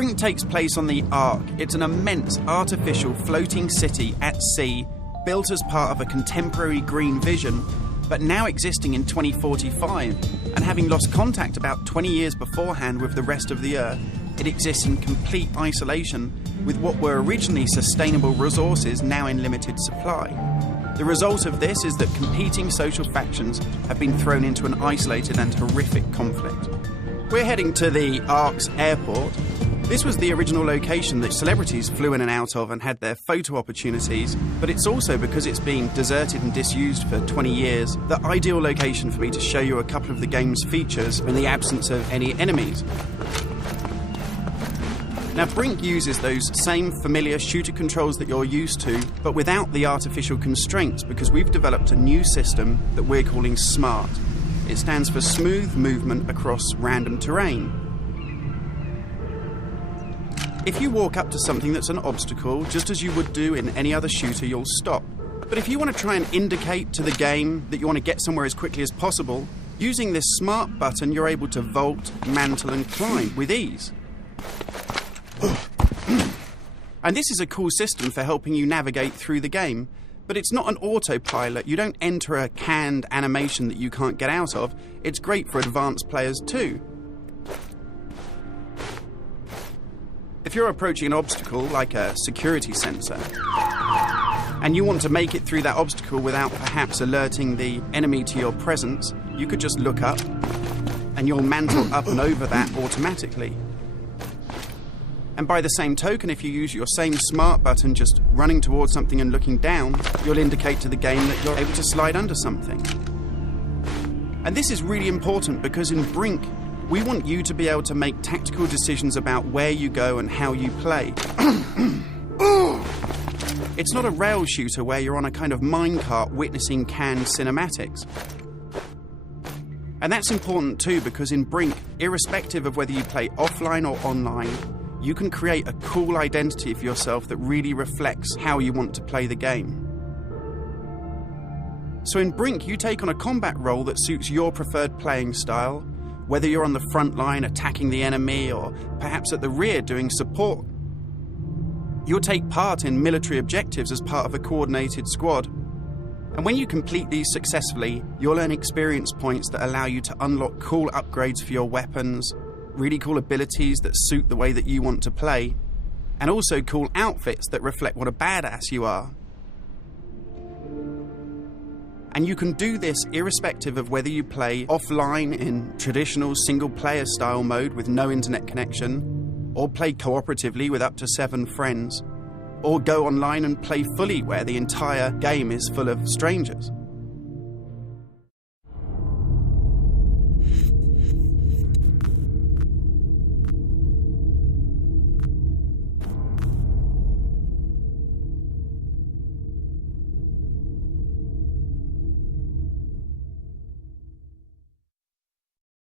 Brink takes place on the Ark. It's an immense artificial floating city at sea, built as part of a contemporary green vision, but now existing in 2045, and having lost contact about 20 years beforehand with the rest of the Earth, it exists in complete isolation with what were originally sustainable resources now in limited supply. The result of this is that competing social factions have been thrown into an isolated and horrific conflict. We're heading to the Ark's airport. This was the original location that celebrities flew in and out of and had their photo opportunities, but it's also, because it's being deserted and disused for 20 years, the ideal location for me to show you a couple of the game's features in the absence of any enemies. Now, Brink uses those same familiar shooter controls that you're used to, but without the artificial constraints, because we've developed a new system that we're calling SMART. It stands for Smooth Movement Across Random Terrain. If you walk up to something that's an obstacle, just as you would do in any other shooter, you'll stop. But if you want to try and indicate to the game that you want to get somewhere as quickly as possible, using this SMART button, you're able to vault, mantle and climb with ease. And this is a cool system for helping you navigate through the game, but it's not an autopilot. You don't enter a canned animation that you can't get out of. It's great for advanced players too. If you're approaching an obstacle, like a security sensor, and you want to make it through that obstacle without perhaps alerting the enemy to your presence, you could just look up, and you'll mantle up and over that automatically. And by the same token, if you use your same SMART button just running towards something and looking down, you'll indicate to the game that you're able to slide under something. And this is really important because in Brink, we want you to be able to make tactical decisions about where you go and how you play. It's not a rail shooter where you're on a kind of minecart witnessing canned cinematics. And that's important too, because in Brink, irrespective of whether you play offline or online, you can create a cool identity for yourself that really reflects how you want to play the game. So in Brink, you take on a combat role that suits your preferred playing style, whether you're on the front line attacking the enemy or perhaps at the rear doing support. You'll take part in military objectives as part of a coordinated squad. And when you complete these successfully, you'll earn experience points that allow you to unlock cool upgrades for your weapons, really cool abilities that suit the way that you want to play, and also cool outfits that reflect what a badass you are. And you can do this irrespective of whether you play offline in traditional single-player style mode with no internet connection, or play cooperatively with up to 7 friends, or go online and play fully where the entire game is full of strangers.